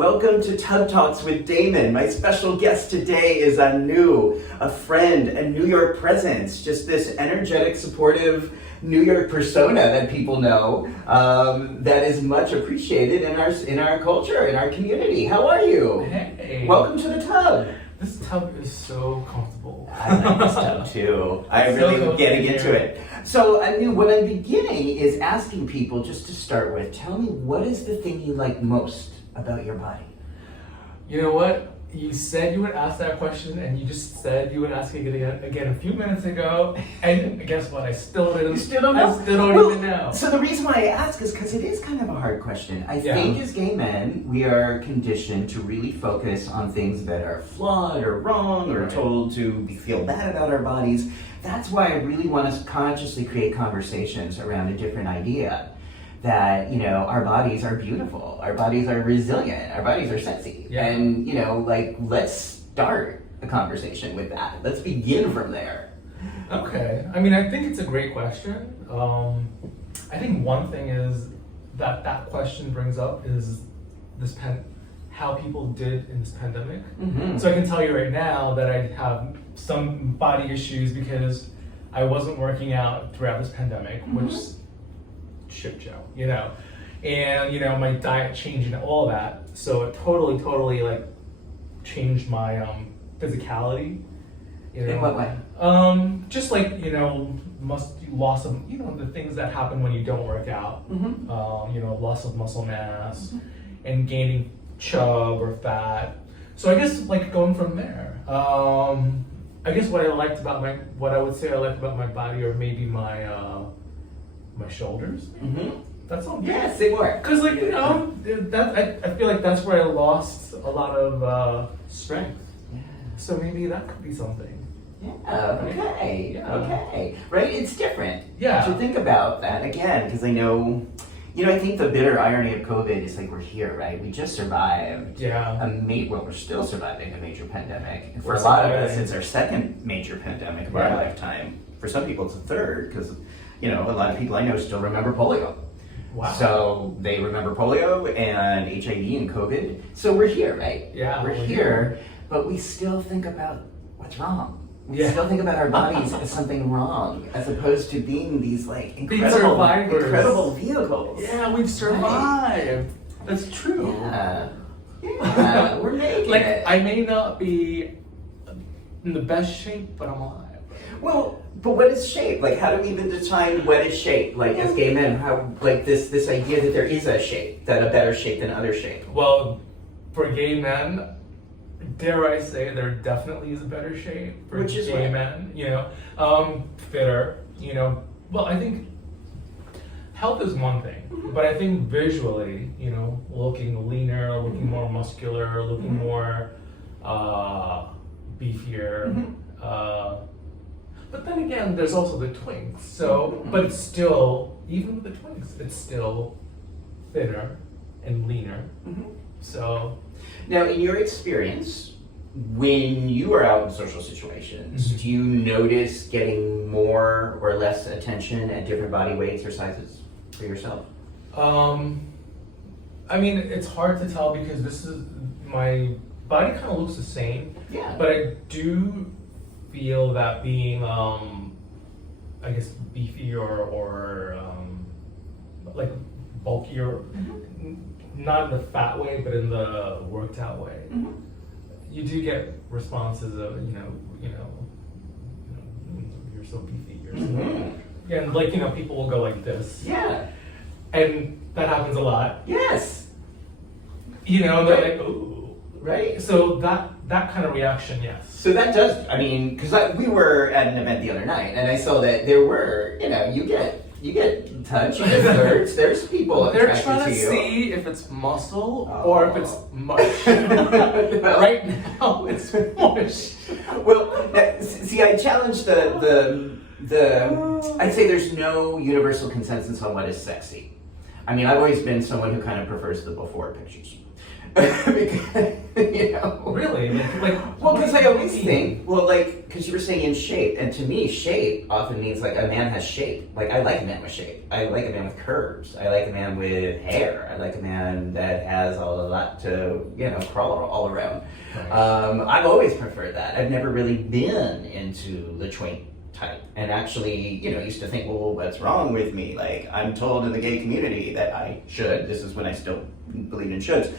welcome to Tub Talks with Damon. My special guest today is Anu, a friend, a New York presence, just this energetic, supportive New York persona that people know that is much appreciated in our culture, in our community. How are you? Hey. Welcome to the tub. This tub is so comfortable. I like this tub too. I'm really getting into it. So, Anu, what I'm beginning is asking people, just to start with, tell me, what is the thing you like most about your body? You know what? You said you would ask that question, and you just said you would ask it again a few minutes ago, and guess what? I still didn't. You still don't know? I still don't even know. So the reason why I ask is because it is kind of a hard question. I think as gay men, we are conditioned to really focus on things that are flawed or wrong or told to feel bad about our bodies. That's why I really want to consciously create conversations around a different idea. That, you know, our bodies are beautiful, our bodies are resilient, our bodies are sexy. Yeah. And, you know, like, let's start a conversation with that. Let's begin from there. Okay. I mean, I think it's a great question. I think one thing is that question brings up is how people did in this pandemic. Mm-hmm. So I can tell you right now that I have some body issues because I wasn't working out throughout this pandemic, which shit show, you know, and you know, my diet changed and all that, so it totally like changed my physicality. You know, in what way? Just like, you know, loss of, you know, the things that happen when you don't work out. You know, loss of muscle mass and gaining chub or fat. So I guess like going from there. I guess what I liked about what I would say I liked about my body, or maybe my shoulders. That's all. Yes, they were. Because, like, you know, I feel like that's where I lost a lot of strength. Yeah. So maybe that could be something. Yeah. Okay. Yeah. Okay. Right. It's different. Yeah. To think about that again, because I know, you know, I think the bitter irony of COVID is like we're here, right? We just survived. Yeah. Well, we're still surviving a major pandemic. And for a lot of us, it's our second major pandemic of our lifetime. For some people, it's a third, because, you know, a lot of people I know still remember polio. Wow. So they remember polio and HIV and COVID. So we're here, right? Yeah. We're here, but we still think about what's wrong. We still think about our bodies as something wrong, as opposed to being these like incredible vehicles. Yeah, we've survived. Right. That's true. Yeah, we're making it. I may not be in the best shape, but I'm alive. Well, but what is shape? Like, how do we even define what is shape? Like, as gay men, how, like, this idea that there is a shape, that a better shape than other shape. Well, for gay men, dare I say, there definitely is a better shape for gay men. You know, fitter. You know, well, I think health is one thing, but I think visually, you know, looking leaner, looking more muscular, looking more beefier. But then again, there's also the twinks. So, but it's still, even with the twinks, it's still thinner and leaner. So, now, in your experience, when you are out in social situations, do you notice getting more or less attention at different body weights or sizes for yourself? I mean, it's hard to tell because my body kind of looks the same. Yeah. But I do feel that being, I guess, beefy or like bulkier, not in the fat way, but in the worked out way. You do get responses of, you know, you're so beefy, you're so, and like, you know, people will go like this. Yeah. And that happens a lot. Yes. You know, they're like, ooh. Right. So that kind of reaction, yes. So that does, I mean, because we were at an event the other night, and I saw that there were, you know, you get touch, you get flirts, there's people They're attracted trying to you. see if it's muscle or if it's mush. Right now, it's mush. Well, see, I challenge the I'd say there's no universal consensus on what is sexy. I mean, I've always been someone who kind of prefers the before pictures. Because, you know. Really? Well, because I always think, because you were saying in shape, and to me, shape often means like a man has shape. Like, I like a man with shape. I like a man with curves. I like a man with hair. I like a man that has a lot to, crawl all around. Right. I've always preferred that. I've never really been into the twink type. And actually, used to think, well, what's wrong with me? Like, I'm told in the gay community that I should, this is when I still believe in shoulds,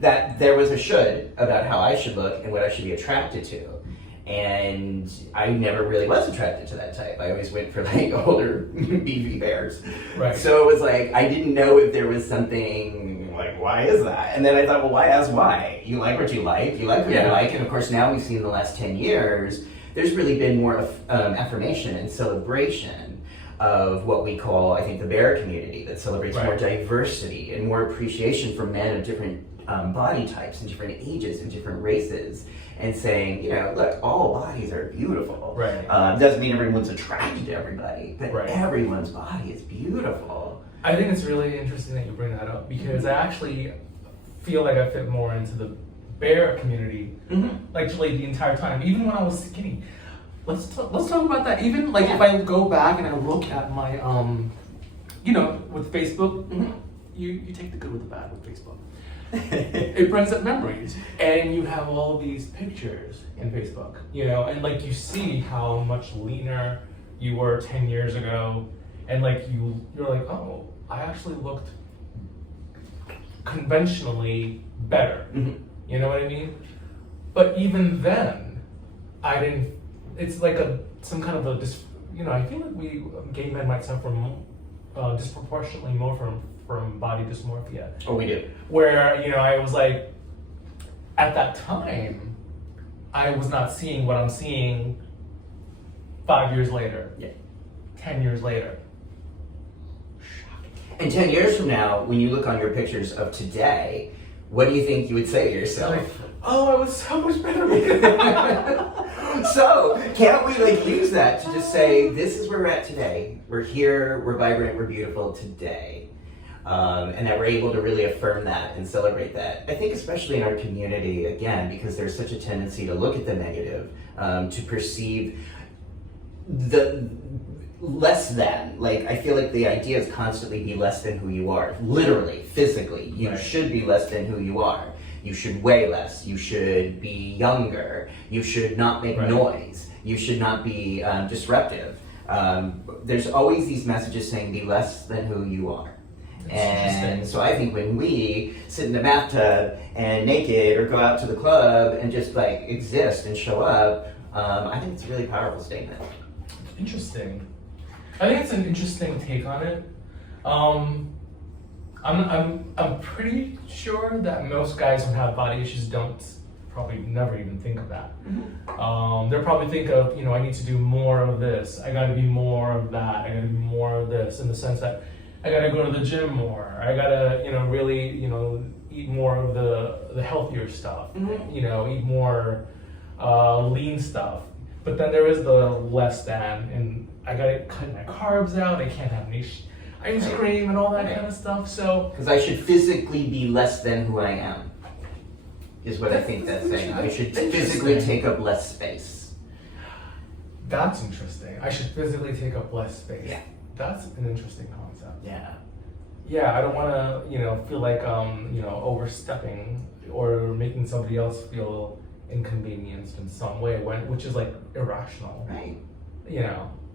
that there was a should about how I should look and what I should be attracted to. And I never really was attracted to that type. I always went for like older beefy bears. Right. So it was like, I didn't know if there was something like, why is that? And then I thought, well, why ask why? You like what you like, you like what you like. And of course now we've seen in the last 10 years, there's really been more affirmation and celebration of what we call, I think, the bear community that celebrates more diversity and more appreciation for men of different body types and different ages and different races, and saying, look, all bodies are beautiful. Right. Doesn't mean everyone's attracted to everybody, but Right. everyone's body is beautiful. I think it's really interesting that you bring that up, because I actually feel like I fit more into the bear community, actually the entire time, even when I was skinny. Let's talk about that. Even if I go back and I look at my with Facebook, you take the good with the bad with Facebook. It brings up memories, and you have all these pictures in Facebook, and like you see how much leaner you were 10 years ago, and like you're like, oh, I actually looked conventionally better. You know what I mean? But even then, I didn't. It's like some kind of a I feel like we gay men might suffer disproportionately more from body dysmorphia. Oh, we do. Where I was like, at that time, I was not seeing what I'm seeing 5 years later. Yeah. 10 years later. And 10 years from now, when you look on your pictures of today, what do you think you would say to yourself? Like, oh, I was so much better. So, can't we use that to just say, this is where we're at today. We're here, we're vibrant, we're beautiful today. And that we're able to really affirm that and celebrate that. I think especially in our community, again, because there's such a tendency to look at the negative, to perceive the less than. I feel like the idea is constantly be less than who you are. Literally, physically, you should be less than who you are. You should weigh less. You should be younger. You should not make noise. You should not be disruptive. There's always these messages saying be less than who you are. And so I think when we sit in the bathtub and naked or go out to the club and just exist and show up, I think it's a really powerful statement. Interesting. I think it's an interesting take on it. I'm pretty sure that most guys who have body issues don't probably never even think of that. They'll probably think of, I need to do more of this. I got to be more of that. I got to be more of this, in the sense that I got to go to the gym more. I got to, really, eat more of the healthier stuff. Eat more lean stuff. But then there is the less than, and I got to cut my carbs out. I can't have any ice cream and all that kind of stuff. So because I should physically be less than who I am, is what I think that's saying. I should physically take up less space. That's interesting. I should physically take up less space. Yeah. That's an interesting concept. Yeah. Yeah, I don't want to, feel like, overstepping or making somebody else feel inconvenienced in some way, which is irrational. Right.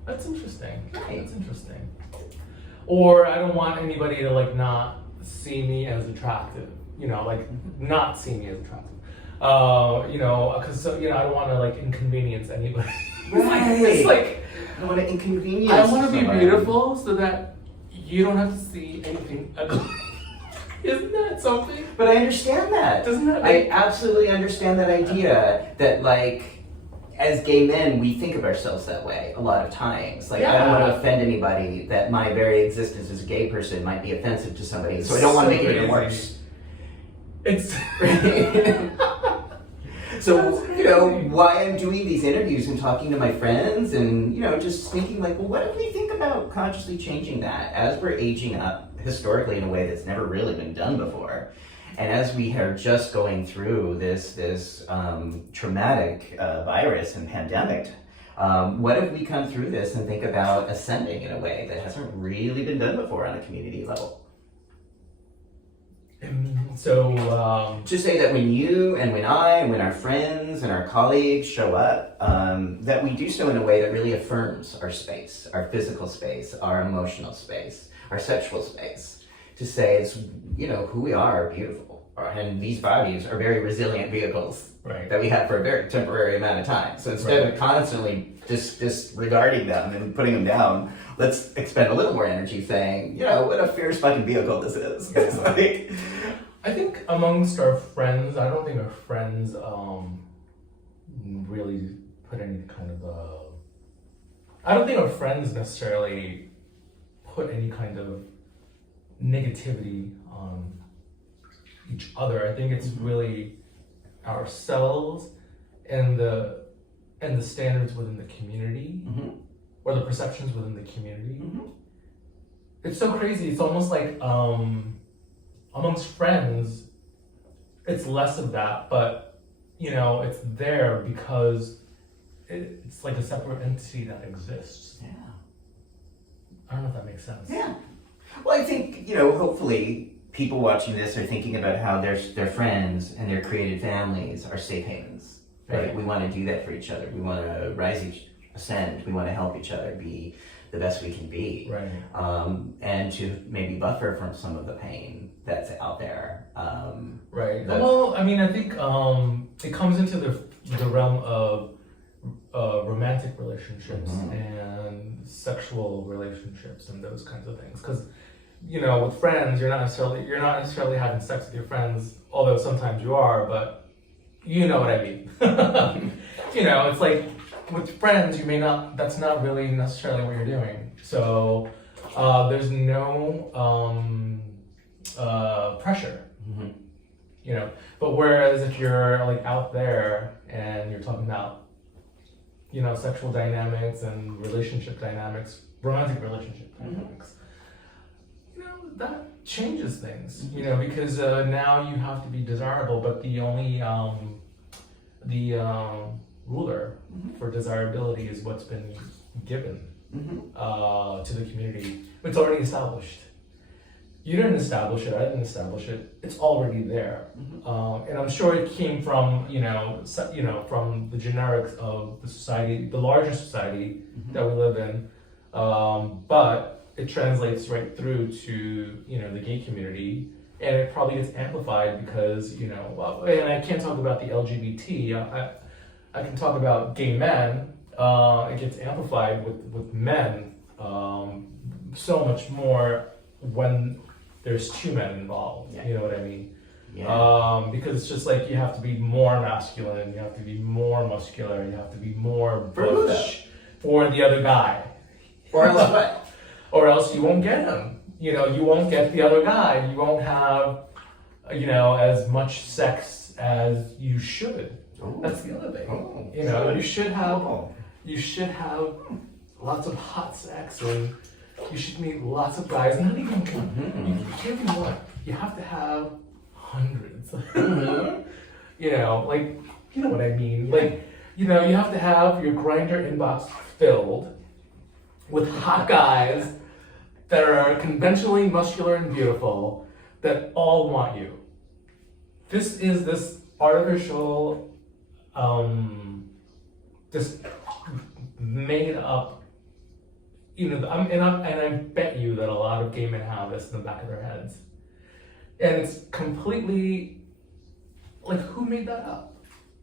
That's interesting. Right. That's interesting. Or I don't want anybody to not see me as attractive. Not see me as attractive. Because I don't want to inconvenience anybody. Right. It's I don't want to inconvenience. I want to be someone. beautiful so that you don't have to see anything ugly. Isn't that something? But I understand that. Doesn't that I absolutely understand that idea that as gay men, we think of ourselves that way a lot of times. I don't want to offend anybody, that my very existence as a gay person might be offensive to somebody, so I don't want to make it even worse. It's So, why I'm doing these interviews and talking to my friends and, just thinking well, what if we think about consciously changing that as we're aging up historically in a way that's never really been done before? And as we are just going through this traumatic virus and pandemic, what if we come through this and think about ascending in a way that hasn't really been done before on a community level? So to say that when you and when I and when our friends and our colleagues show up, that we do so in a way that really affirms our space, our physical space, our emotional space, our sexual space. To say it's, who we are beautiful, and these bodies are very resilient vehicles that we have for a very temporary amount of time. So instead of constantly disregarding them and putting them down, let's expend a little more energy saying, what a fierce fucking vehicle this is. It's like, I think amongst our friends, I don't think our friends really put any kind of I don't think our friends necessarily put any kind of negativity on each other. I think it's really ourselves and the standards within the community, or the perceptions within the community. It's so crazy. It's almost like amongst friends, it's less of that, but it's there because it's like a separate entity that exists. Yeah. I don't know if that makes sense. Yeah. Well, I think, hopefully people watching this are thinking about how their friends and their created families are safe havens, right? We want to do that for each other. We want to ascend. We want to help each other be the best we can be. Right. And to maybe buffer from some of the pain that's out there. Right. Well, I mean, I think it comes into the realm of romantic relationships and sexual relationships and those kinds of things. Because, with friends, you're not necessarily having sex with your friends, although sometimes you are, but you know what I mean. It's like with friends, you may not. That's not really necessarily what you're doing. So there's no pressure. But whereas if you're like out there and you're talking about sexual dynamics and relationship dynamics, romantic relationship dynamics, that changes things, because now you have to be desirable, but the only ruler for desirability is what's been given to the community. It's already established. You didn't establish it, I didn't establish it. It's already there. And I'm sure it came from, from the generics of the society, the larger society that we live in. But it translates right through to, the gay community. And it probably gets amplified because, and I can't talk about the LGBT. I can talk about gay men. It gets amplified with men so much more when there's two men involved. You know what I mean? Yeah. Because it's just like you have to be more masculine, you have to be more muscular, you have to be more butch for the other guy. Or else what? Or else you won't get him. You won't get the other guy. You won't have, as much sex as you should. Ooh. That's the other thing. Oh, you should have lots of hot sex, and you should meet lots of guys. Not even you can't be one. You have to have hundreds. Like you know what I mean. Like you have to have your Grindr inbox filled with hot guys that are conventionally muscular and beautiful that all want you. This is this artificial, this made up, and I bet you that a lot of gay men have this in the back of their heads. And it's completely, like, who made that up?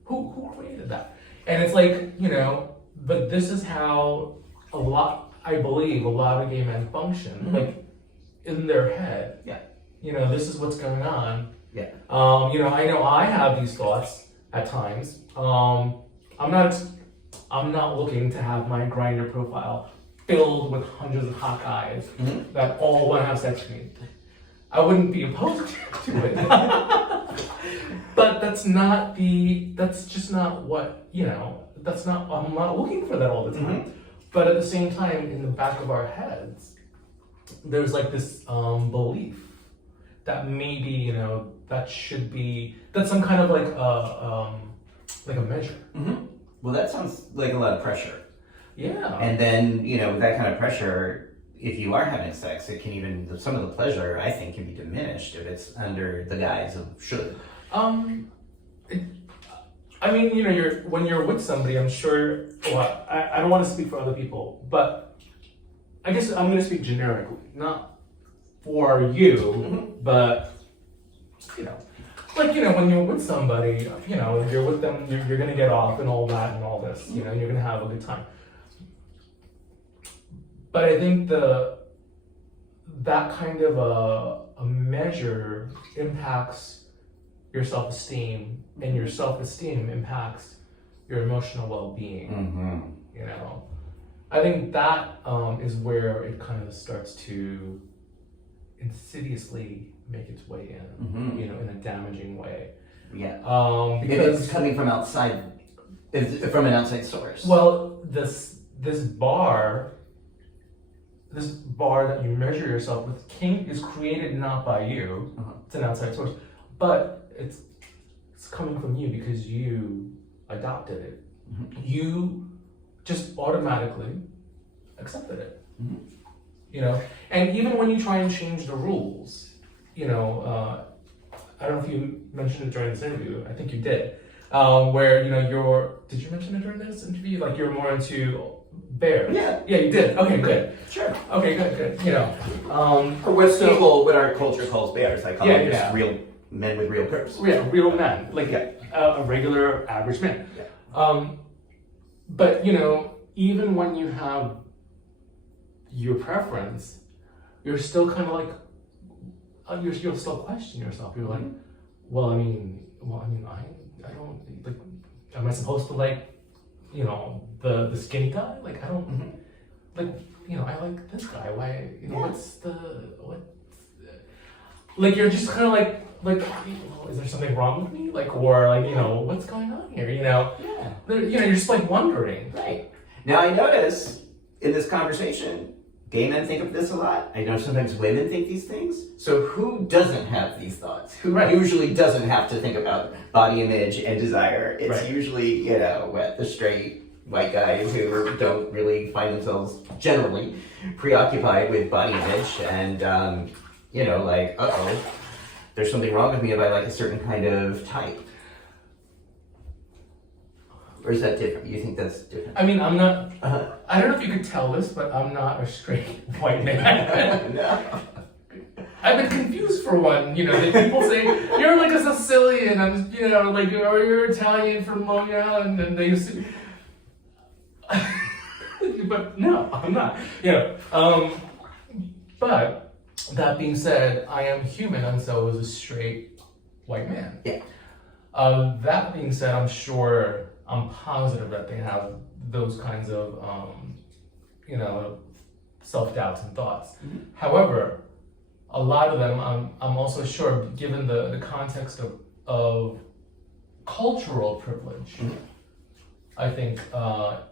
Who created that? And it's like, but this is how I believe a lot of gay men function, like in their head. Yeah. This is what's going on. Yeah. I know I have these thoughts at times. I'm not looking to have my Grindr profile filled with hundreds of hot guys that all want to have sex with me. I wouldn't be opposed to it. But that's just not what, I'm not looking for that all the time. But at the same time, in the back of our heads, there's like this belief that maybe, that's some kind of like a measure. Mm-hmm. Well, that sounds like a lot of pressure. Yeah. And then, with that kind of pressure, if you are having sex, it can even, some of the pleasure, I think, can be diminished if it's under the guise of should. When you're with somebody, I'm sure, well, I don't want to speak for other people, but I guess I'm going to speak generically, not for you, Mm-hmm. but, when you're with somebody, you're with them, you're going to get off and all that and all this, you're going to have a good time. But I think that kind of a measure impacts your self-esteem, and your self-esteem impacts your emotional well-being. Mm-hmm. I think that is where it kind of starts to insidiously make its way in, Mm-hmm. in a damaging way. Yeah. Because it's coming from outside, from an outside source. well, this bar that you measure yourself with is created not by you. Uh-huh. It's an outside source, but it's coming from you because you adopted it. Mm-hmm. You just automatically accepted it. Mm-hmm. And even when you try and change the rules, I don't know if you mentioned it during this interview. I think you did. Where did you mention it during this interview? Like you're more into bears. Yeah, you did. Okay, good. Sure. Okay, good. Or what our culture calls bears. I call them just real men with real curves. Yeah, real men, like a regular average man. Yeah. But even when you have your preference, you're still kind of like you'll still question yourself. You're like, I don't like. Am I supposed to like, the skinny guy? Like I don't like. I like this guy. Why? Like you're just kind of like, is there something wrong with me? Like, or like, what's going on here? Yeah. You're just like wondering. Right. Now I notice in this conversation, gay men think of this a lot. I know sometimes women think these things. So who doesn't have these thoughts? Who usually doesn't have to think about body image and desire? It's usually, the straight white guys who don't really find themselves generally preoccupied with body image and, there's something wrong with me if I like a certain kind of type. Or is that different? You think that's different? I mean, I'm not, I don't know if you could tell this, but I'm not a straight white man. No. I've been confused for one, that people say, you're like a Sicilian, and, or you're Italian from Long Island, and they used to, but no, I'm not, but that being said, I am human, and so is a straight white man. Yeah. That being said, I'm positive that they have those kinds of, self-doubts and thoughts. Mm-hmm. It a lot of them, I'm also sure, given the context of cultural privilege, I think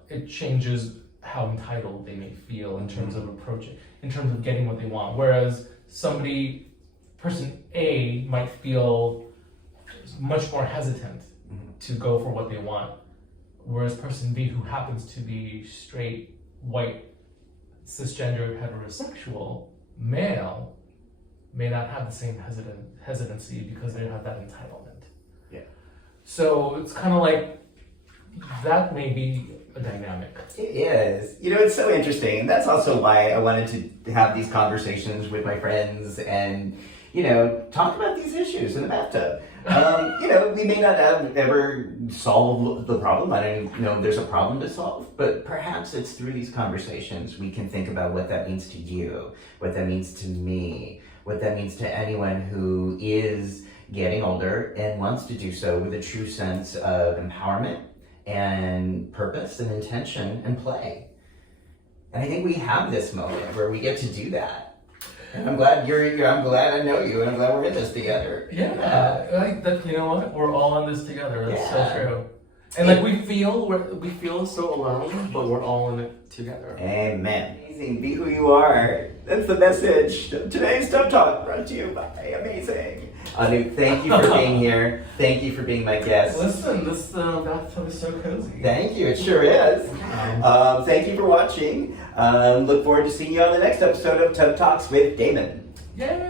it changes how entitled they may feel in terms of approaching, in terms of getting what they want. Whereas person A might feel much more hesitant to go for what they want, whereas person B, who happens to be straight, white, cisgender, heterosexual, male, may not have the same hesitancy because they have that entitlement. Yeah. So it's kind of like, that may be a dynamic. It is. It's so interesting. And that's also why I wanted to have these conversations with my friends and, talk about these issues in the bathtub. We may not have ever solved the problem. I don't know if there's a problem to solve, but perhaps it's through these conversations we can think about what that means to you, what that means to me, what that means to anyone who is getting older and wants to do so with a true sense of empowerment and purpose and intention and play. And I think we have this moment where we get to do that. And I'm glad I'm glad I know you, and I'm glad we're in this together. Yeah, like that. You know what? We're all in this together. That's so true. And like we feel so alone, but we're all in it together. Amen. Amazing. Be who you are. That's the message. Today's Tough Talk brought to you by Amazing. Anu, thank you for being here. Thank you for being my guest. Listen, this bathtub is so cozy. Thank you. It sure is. Thank you for watching. Look forward to seeing you on the next episode of Tough Talks with Damon. Yay!